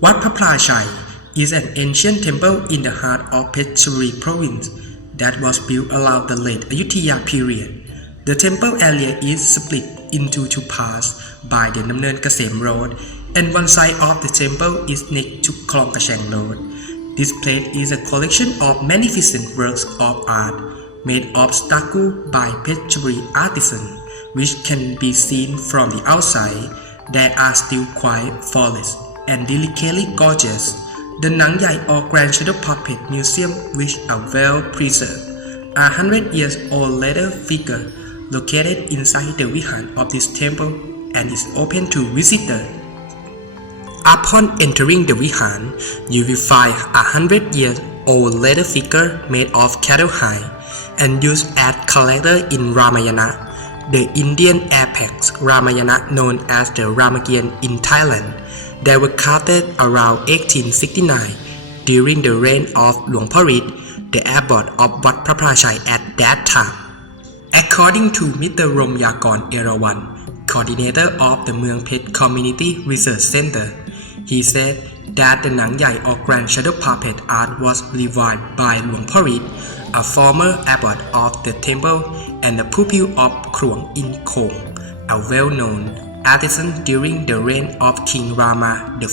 Wat Phlabphla is an ancient temple in the heart of Phetchaburi province that was built around the late Ayutthaya period. The temple area is split into two parts by the Namneun Kasem Road, and one side of the temple is next to Klong Kacheng Road. This place is a collection of magnificent works of art made of stucco by Phetchaburi artisans, which can be seen from the outside. They are still quite flawless and delicately gorgeous. The Nang Yai or Grand Shadow Puppet Museum, which are well preserved, a 100-year-old leather figure located inside the vihan of this temple and is open to visitors. Upon entering the vihan, you will find a 100-year-old leather figure made of cattle hide and used as character in Ramayana, the Indian epic Ramayana known as the Ramakien in Thailand. They were crafted around 1869 during the reign of Luang Parit, the abbot of Wat Phlabphla at that time. According to Mr. Romyakon Erawan, coordinator of the Mueang Phet Community Research Center, he said that the Nang Yai or Grand Shadow Puppet art was revived by Luang Parit, a former abbot of the temple and the pupil of Kruang in Khong, a well-known artisan during the reign of King Rama IV.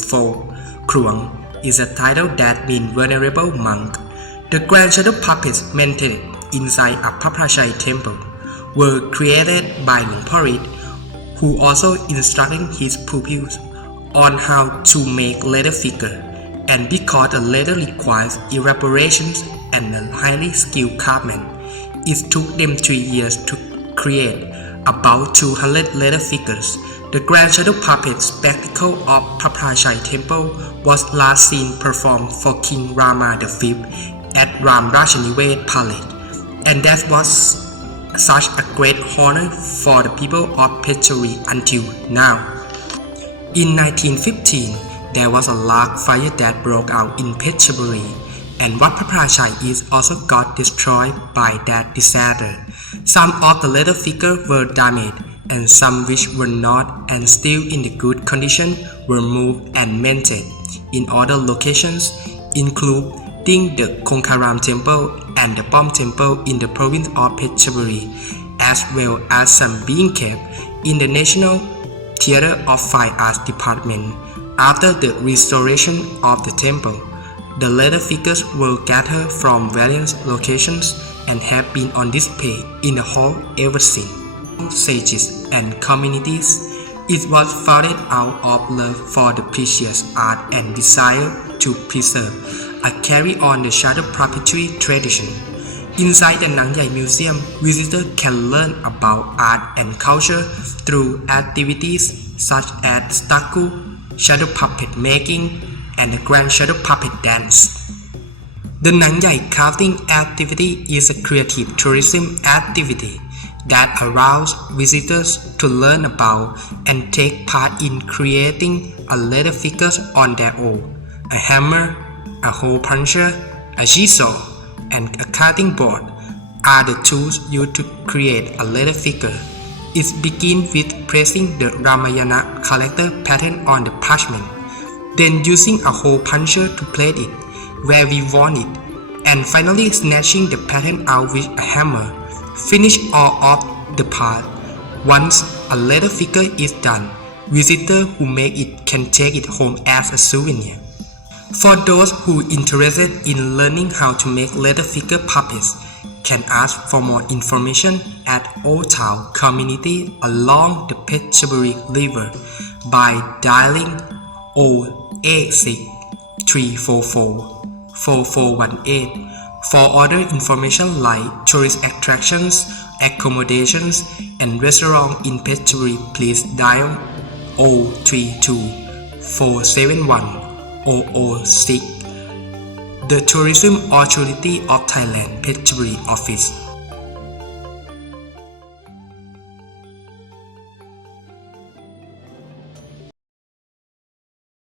Kruang is a title that means venerable monk. The Grand Shadow Puppets maintained inside a Phlabphla temple were created by Luang Parit, who also instructed his pupils on how to make leather figure, and because the leather requires elaborations and a highly skilled craftsman, it took them 3 years to create about 200 leather figures. The Grand Shadow Puppet spectacle of Phlabphla Temple was last seen performed for King Rama V at Ram Rajanivet Palace, and that was such a great honor for the people of Phetchaburi until now. In 1915, there was a large fire that broke out in Phetchaburi, and Wat Phlabphla is also got destroyed by that disaster. Some of the leather figures were damaged, and some which were not and still in the good condition were moved and mended in other locations, including the Kongkaram Temple and the Pom Temple in the province of Phetchaburi, as well as some being kept in the National Theatre of Fine Arts Department. After the restoration of the temple, the leather figures were gathered from various locations and have been on display in the hall ever since. Sages and communities, it was founded out of love for the precious art and desire to preserve and carry on the shadow puppetry tradition. Inside the Nang Yai Museum, visitors can learn about art and culture through activities such as stucco, shadow puppet making, and the Grand Shadow Puppet dance. The Nang Yai crafting activity is a creative tourism activity that allows visitors to learn about and take part in creating a leather figures on their own. A hammer, a hole puncher, a jigsaw, and a cutting board are the tools used to create a leather figure. It begins with pressing the Ramayana character pattern on the parchment, then using a hole puncher to place it where we want it, and finally snatching the pattern out with a hammer. Finish all of the part. Once a leather figure is done, visitors who make it can take it home as a souvenir. For those who are interested in learning how to make leather figure puppets, can ask for more information at Old Town Community along the Phetchaburi River by dialing 086 344 4418. For other information like tourist attractions, accommodations, and restaurants in Phetchaburi, please dial 032 471 006. The Tourism Authority of Thailand Phetchaburi Office.